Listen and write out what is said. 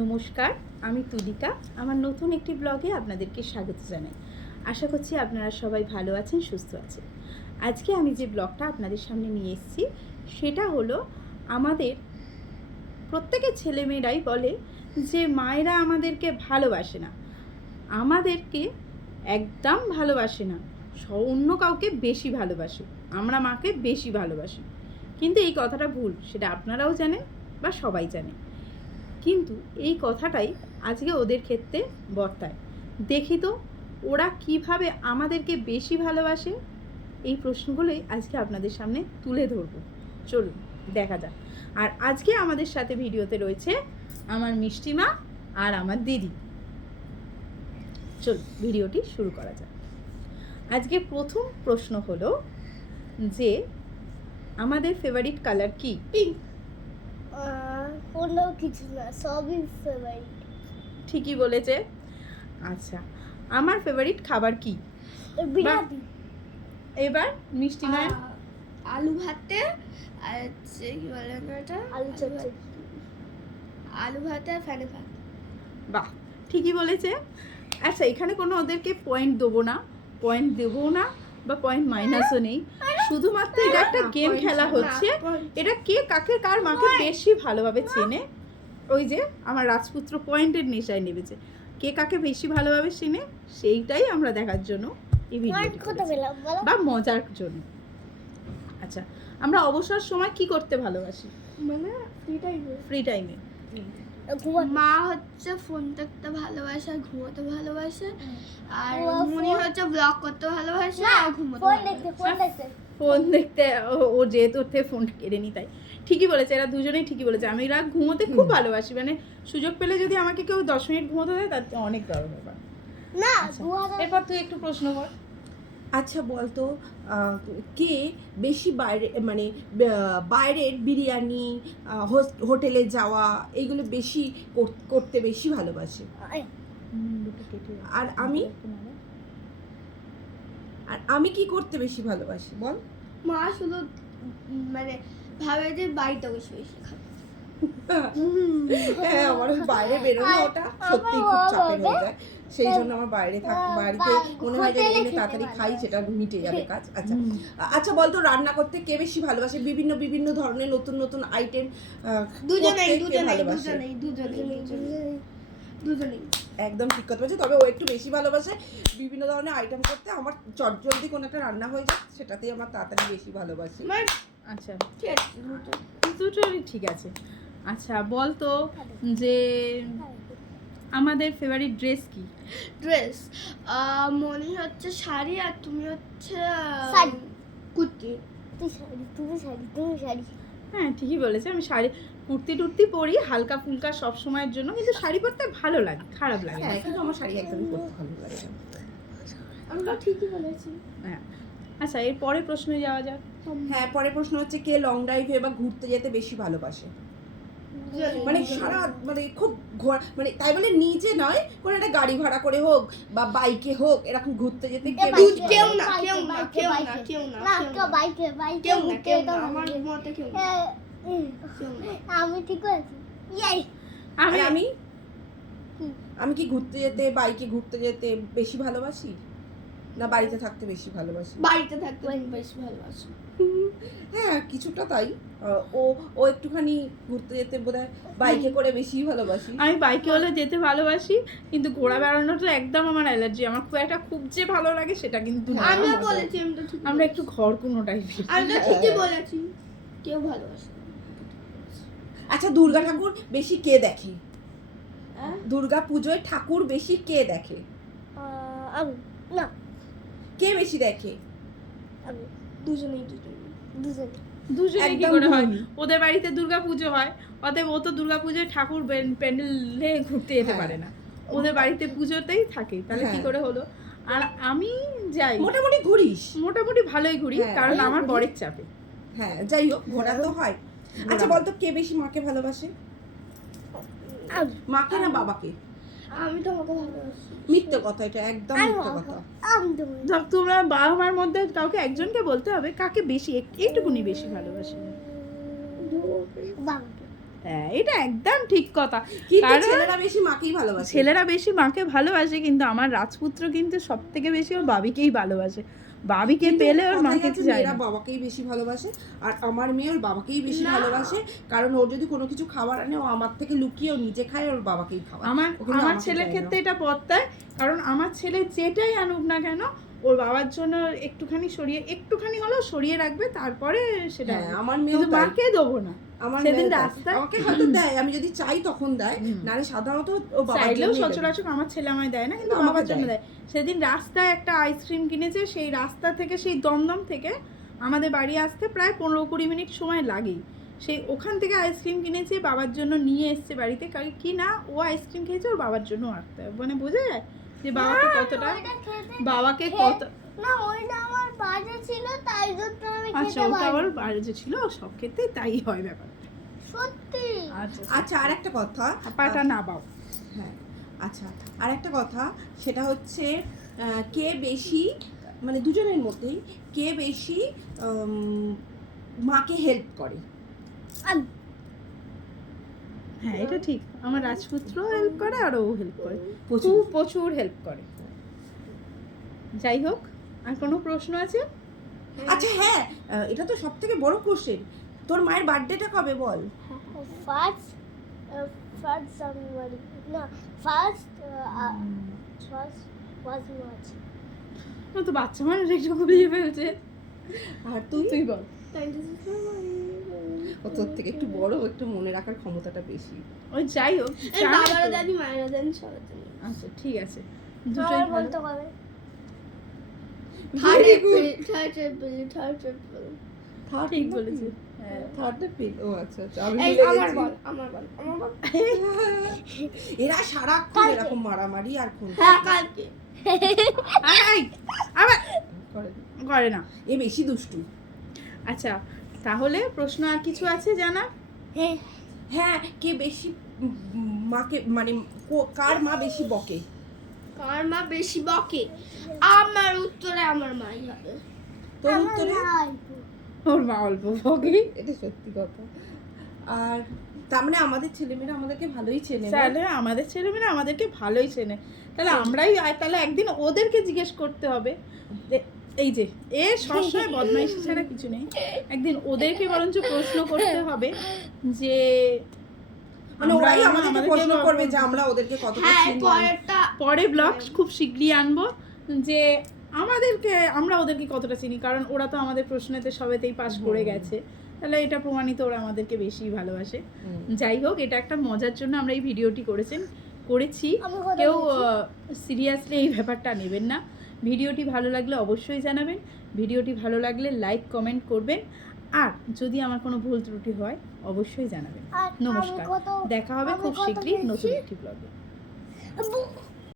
নমস্কার, আমি তুলিকা। আমার নতুন একটি ব্লগে আপনাদেরকে স্বাগত জানাই। আশা করছি আপনারা সবাই ভালো আছেন, সুস্থ আছেন। আজকে আমি যে ব্লগটা আপনাদের সামনে নিয়ে এসেছি সেটা হলো, আমাদের প্রত্যেকের ছেলেমেয়েরাই বলে যে মায়েরা আমাদেরকে ভালোবাসে না, আমাদেরকে একদম ভালোবাসে না, অন্য কাউকে বেশি ভালোবাসে, আমরা মাকে বেশি ভালোবাসি। কিন্তু এই কথাটা ভুল, সেটা আপনারাও জানেন বা সবাই জানে। কিন্তু এই কথাটাই আজকে ওদের ক্ষেত্রে বর্তায়। দেখি তো ওরা কিভাবে আমাদেরকে বেশি ভালোবাসে। এই প্রশ্নগুলোই আজকে আপনাদের সামনে তুলে ধরবো। চলুন দেখা যাক। আর আজকে আমাদের সাথে ভিডিওতে রয়েছে আমার মিষ্টিমা আর আমার দিদি। চলুন ভিডিওটি শুরু করা যাক। আজকে প্রথম প্রশ্ন হলো যে আমাদের ফেভারিট কালার কি? পিঙ্ক। কোনো কিছু না, সবই ফেভারিট। ঠিকই বলেছে। আচ্ছা, আমার ফেভারিট খাবার কি? বিরিয়ানি। এবার মিষ্টি নয়, আলু ভাতে আর হচ্ছে কি বলে না এটা, আলু চচ্চড়ি। আলু ভাতে আর ফ্যানে ভাত। বাহ, ঠিকই বলেছে। আচ্ছা, এখানে কোনো ওদেরকে পয়েন্ট দেবো না বা পয়েন্ট মাইনাসও নেই। শুধুমাত্র এটা একটা গেম খেলা হচ্ছে। এটা কে কাকে কার মাকে বেশি ভালোভাবে চেনে। ওই যে আমার রাজপুত্র পয়েন্টের নেশায় নেমেছে, কে কাকে বেশি ভালোভাবে চেনে সেইটাই আমরা দেখার জন্য এই ভিডিওটি করেছি, বা মজার জন্য। আচ্ছা, আমরা অবসর সময় কি করতে ভালোবাসি? মানে ফ্রি টাইমে মা হচ্ছে ফোন দেখতে ভালোবাসে আর ঘুমোতে ভালোবাসে, আর মনি হচ্ছে ব্লগ করতে ভালোবাসে আর ঘুমোতে ভালোবাসে। ফোন দেখতে ও যেহেতু ওর থেকে ফোনটা কেড়ে নি, তাই ঠিকই বলেছে। এরা দুজনেই ঠিকই বলেছে। আমি এরা ঘুমোতে খুব ভালোবাসি, মানে সুযোগ পেলে যদি আমাকে কেউ 10 মিনিট ঘুমোতে দেয় তার অনেক বড় ব্যাপার। না, এরপর তুই একটু প্রশ্ন কর। আচ্ছা বলতো, কে বেশি বাইরের বিরিয়ানি, হোটেলে যাওয়া এইগুলো বেশি করতে বেশি ভালোবাসে? আর আমি কি করতে বেশি ভালোবাসি বল? মা শুধু মানে ভাবে যে বাড়িতে বসে বসে খাবে। হ্যাঁ, আমার বাইরে বেরোনো ওটা সত্যি খুব চাপের হয়ে যায়। সেই জন্য আমার বাড়িতে মনে হয় যে এনে তাড়াতাড়ি খাই, সেটা মিটে যাবে কাজ। আচ্ছা বলতো, রান্না করতে কে বেশি ভালোবাসে? বিভিন্ন ধরনের নতুন নতুন আইটেম দুজনেই। একদম ঠিক কথা বলছে। তবে ও একটু বেশি ভালোবাসে বিভিন্ন ধরনের আইটেম করতে। আমার চটজলদি কোনো একটা রান্না হয়ে যায়, সেটাতেই আমার তাড়াতাড়ি বেশি ভালোবাসি। আচ্ছা, ঠিক আছে, দুটোই ঠিক আছে। আচ্ছা বল তো, যে আমাদের ফেভারিট ড্রেস কি? ড্রেস মনি হচ্ছে শাড়ি আর তুমি হচ্ছে শাড়ি। কুর্তি। তুমি শাড়ি। হ্যাঁ, ঠিকই বলেছে। আমি শাড়ি কুর্তি পরি হালকা ফুলকা সব সময়ের জন্য, কিন্তু শাড়ি পরতে ভালো লাগে, খারাপ লাগে না। হ্যাঁ, কিন্তু আমার শাড়ি একদমই পরতে ভালো লাগে না। আমরা ঠিকই বলেছি। হ্যাঁ। আচ্ছা, এর পরের প্রশ্নে যাওয়া যাক। হ্যাঁ, পরের প্রশ্ন হচ্ছে, কে লং ড্রাইভে বা ঘুরতে যেতে বেশি ভালোবাসে? মানে সারা খুব মানে তাই বলে নিজে নয়, কোনো একটা গাড়ি ভাড়া করে হোক বা বাইকে হোক, এরকম ঘুরতে যেতে কেউ না আমার মতে কেউ না। আমি ঠিক আছি। আমি কি ঘুরতে যেতে, বাইকে ঘুরতে যেতে বেশি ভালোবাসি না বাড়িতে থাকতে বেশি ভালোবাসি? বাড়িতে থাকতে বেশি ভালোবাসি। হ্যাঁ, কিছুটা তাই। ও একটুখানি ঘুরতে যেতে বোধহয় বাইকে করে বেশি ভালোবাসি। আমি বাইকে হলে যেতে ভালোবাসি, কিন্তু ঘোরা বেড়ানোটা একদম আমার অ্যালার্জি। আমার খুব যে ভালো লাগে সেটা কিন্তু না। আমিও বলেছি, আমি তো ঠিক। আমরা একটু ঘর কোনো টাইপের। আমি তো ঠিকই বলেছি, কেউ ভালোবাসে না। আচ্ছা, দুর্গা ঠাকুর বেশি কে দেখে? দুর্গা পুজোয় ঠাকুর বেশি কে দেখে? আমি না, কে বেশি দেখে? আমি দুজনেই। দুজনে কি একদম করে হয়? ভুল। ওদের বাড়িতে দুর্গা পুজো হয়, অতএব ও তো দুর্গা পুজোয় ঠাকুর প্যান্ডেলে ঘুরতে যেতে হ্যাঁ। পারে না, ওদের বাড়িতে পুজোতেই থাকে। তাহলে কি হ্যাঁ। করে হলো? আর আমি যাই, মোটামুটি ঘুরিস? মোটামুটি ভালোই ঘুরি, হ্যাঁ, কারণ আমিও আমার ঘুরি। বরের চাপে। হ্যাঁ, যাই হোক, ঘোরা তো হয়। আচ্ছা বলতো, কে বেশি মাকে ভালোবাসে? মাকে না বাবাকে? আমি তো আমাকে ভালোবাসি। মিথ্যে কথা, এটা একদম মিথ্যে কথা। তোমরা বাবা মার মধ্যে কাউকে একজনকে বলতে হবে কাকে বেশি, এইটুকুনি বেশি ভালোবাসি। হ্যাঁ, এটা একদম ঠিক কথা। কিন্তু কারণ ছেলেরা বেশি মাকেই ভালোবাসে। ছেলেরা বেশি মাকে ভালোবাসে, কিন্তু আমার রাজপুত্র কিন্তু সব থেকে বেশি ওর বাবিকেই ভালোবাসে। বাবিকে কিন্তু পেলে একটা ওর কথাই মাকে আছে, চায় মেয়েরা না। বাবাকেই বেশি ভালোবাসে, আর আমার মেয়ে ওর বাবাকেই বেশি ভালোবাসে। কারণ ওর যদি কোনো কিছু খাবার আনে, ও আমার থেকে লুকিয়ে ও নিজে খায়, ওর বাবাকেই খাওয়ায়। আমার ও কিন্তু আমার আমাকে ছেলের দেয় না। ক্ষেত্রে এটা বর্তায়, কারণ আমার ছেলে যেটাই আনুক না কেন ওর বাবার জন্য একটুখানি হলেও সরিয়ে রাখবে, তারপরে সেটা হ্যাঁ, হবে। আমার মেয়েও কিন্তু তাই। মাকে দেবো না। আমার সেদিন মেয়েও তাই। রাস্তায় আমাকে হয়তো দেয়, আমি যদি চাই তখন দেয়, নাহলে সাধারণত ও বাবার চাইলেও জন্যই দেয়। সচরাচর আমার ছেলে আমায় দেয় না, কিন্তু আমাকে বাবার জন্য দেয়। দেয়। সেদিন রাস্তায় একটা আইসক্রিম কিনেছে, সেই রাস্তা থেকে সেই দমদম থেকে আমাদের বাড়ি আসতে প্রায় 15-20 মিনিট সময় লাগেই। সেই ওখান থেকে আইসক্রিম কিনেছে, বাবার জন্য নিয়ে এসছে বাড়িতে। কি না, ও আইসক্রিম খেয়েছে, ওর বাবার জন্য আসতে হবে। মানে বোঝা যায় যে বাবাকে কতটা, বাবাকে কত। না ওইটা আমার বাজে ছিল, তাই জন্য আমি আচ্ছা, খেতে ওটা পারি। আবার বাইরে যে ছিল, সব ক্ষেত্রেই তাই হয় ব্যাপার। সত্যি আচ্ছা আচ্ছা, আর একটা কথা, পাটা না বাও। হ্যাঁ, আচ্ছা, আর একটা কথা, সেটা হচ্ছে কে বেশি, মানে দুজনের মধ্যেই কে বেশি মাকে হেল্প করে? আমি হ্যাঁ, এটা ঠিক। আমার রাজপুত্র হেল্প করে আর ও হেল্প করে, প্রচুর। প্রচুর হেল্প করে। যাই হোক, আর কোনো প্রশ্ন আছে? আচ্ছা হ্যাঁ, এটা তো সব থেকে বড় কোশ্চেন, তোর মায়ের বার্থডেটা কবে বল? ফার্স্ট জানুয়ারি না ফার্স্ট মার্চ। ও তো বাচ্চা মানুষ, একটু ঘুরিয়ে ফেলছে। আর তুই? তুই বল। ও তোর থেকে একটু বড়, একটু মনে রাখার ক্ষমতাটা বেশি। ওই যাই হোক, বাবারও জানি, মায়েরও জানি, সবার জানি। আচ্ছা ঠিক আছে, আমার দুটোই ভালো। বলতে হবে third Very April, good. Third April, third April. Third ঠিক নাকি? বলেছিস। হ্যাঁ। Third April, ও আচ্ছা আচ্ছা, আমি এই ভুলে আমার গেছি। বল, আমার বল, আমার বল। এরা সারাক্ষণ কালকে। এরকম মারামারি আর খুন হ্যাঁ, কালকে। এই, আবার করে। করে না। এ বেশি দুষ্টু। আচ্ছা, তাহলে প্রশ্ন আর কিছু আছে জানা? হ্যাঁ হ্যাঁ, কে বেশি মাকে, মানে কার মা বেশি বকে? কার মা বেশি বকে? আমার উত্তরে আমার মাই হবে। তোর আমার উত্তরে? অল্প। ওর মা অল্প বকে। এটা সত্যি কথা। আর তার মানে আমাদের ছেলেমেয়েরা আমাদেরকে ভালোই চেনে না? তাহলে আমাদের ছেলেমেয়েরা আমাদেরকে ভালোই চেনে। তাহলে আমরাই, তাহলে একদিন ওদেরকে জিজ্ঞেস করতে হবে যে এই যে এ সবসময় বদমাইশি ছাড়া কিছু নেই, একদিন ওদেরকে বরঞ্চ প্রশ্ন করতে হবে যে মানে ওরাই আমাদেরকে প্রশ্ন করবে যে আমরা ওদেরকে কতটা হ্যাঁ, চিনি। পরেরটা পরে ব্লগ খুব শীঘ্রই আনবো যে আমরা ওদেরকে কতটা চিনি, কারণ ওরা তো আমাদের প্রশ্নেতে সবেতেই পাশ করে গেছে। তাহলে এটা প্রমাণিত ওরা আমাদেরকে বেশি ভালোবাসে। যাই হোক, এটা একটা মজার জন্য আমরা এই ভিডিওটি করেছি। আমি কথা কেউ বলছি। সিরিয়াসলি এই ব্যাপারটা নেবেন না। ভিডিওটি ভালো লাগলে অবশ্যই জানাবেন। ভিডিওটি ভালো লাগলে লাইক কমেন্ট করবেন, আর যদি আমার কোনো ভুল ত্রুটি হয় অবশ্যই জানাবেন। আর আমি নমস্কার, কত- দেখা হবে আমি খুব কত শীঘ্রই নতুন বলছি? একটি ব্লগে। বু-